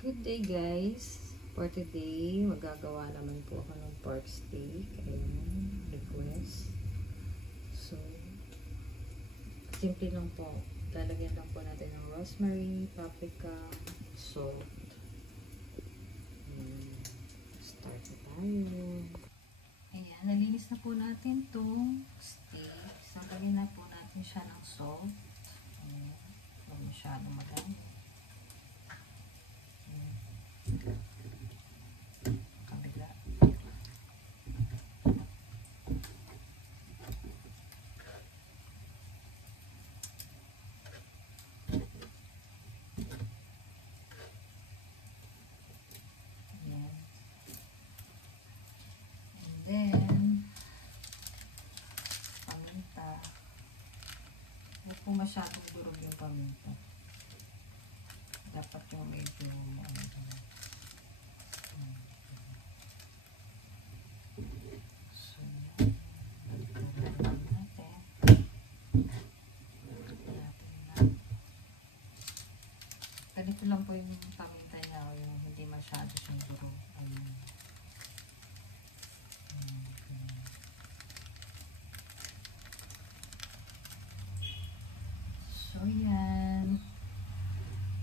Good day guys! For today, magagawa naman po ako ng pork steak. Ayan, request. So, simple lang po. Lalagyan lang po natin ng rosemary, paprika, salt. Start na tayo. Ayan, nalinis na po natin itong steak. Sanggalin na po natin siya ng salt. Ayan, huwag masyadong madami. Kabila. Ayan. And then paminta. Huwag po masyadong durog yung paminta. Dapat yung medyo ganito lang po yung paminta niya, yung hindi masyado siyang durog. So yan,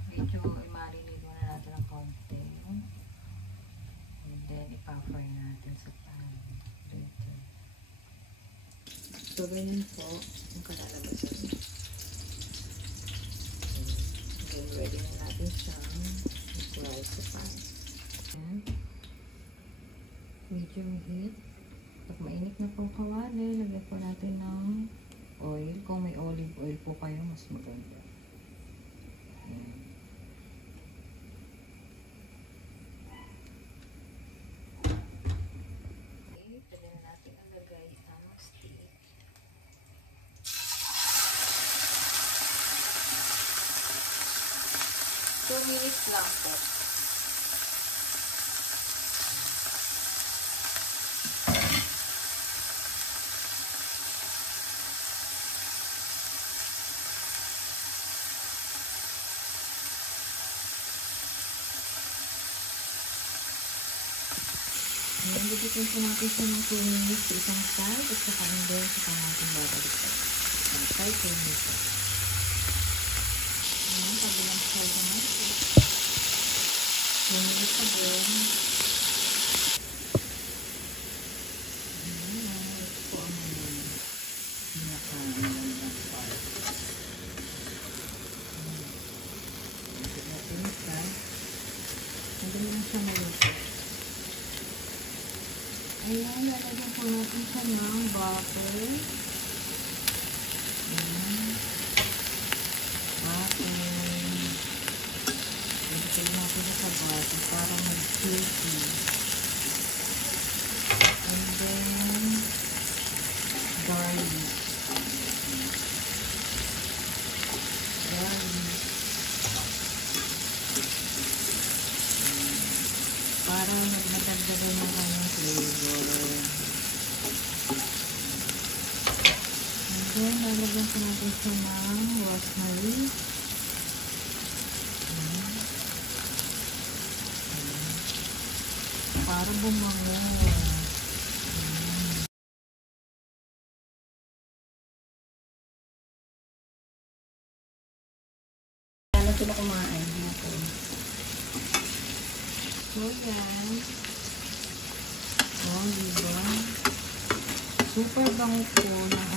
medyo i-marinate muna natin ng konti, and then i-puffer natin sa pan dito. So ganyan po yung kalalabasan. Okay, ready na natin siyang i-fry sa pan. Medium heat. Pag mainit na po kawali, lagyan po natin ng oil. Kung may olive oil po kayo, mas maganda. Ayan. Okay, pwede na natin ilagay ang steak. Two minutes lang po. Lagyan po natin siya ng 2 minutes sa isang side at saka din sa natin babalikan. Ang side 2 minutes. Ayan, kabilang side naman. 2 minutes pa din. Ayan, ito po ang pinaka-magandang part. Ito natin ito. Magaling lang siya maluto. Ayan, lalagyan po natin siya ng butter. Ayan. Butter. Lagyan natin siya sa butter para mag-crispy. And then, garlic. Para magdagdagan ng kanyang flavor. And then, lalagyan po natin siya ng rosemary. Para bumango. Kaya sila kumain natin. So, yan. Oh, diba? Super bango po ng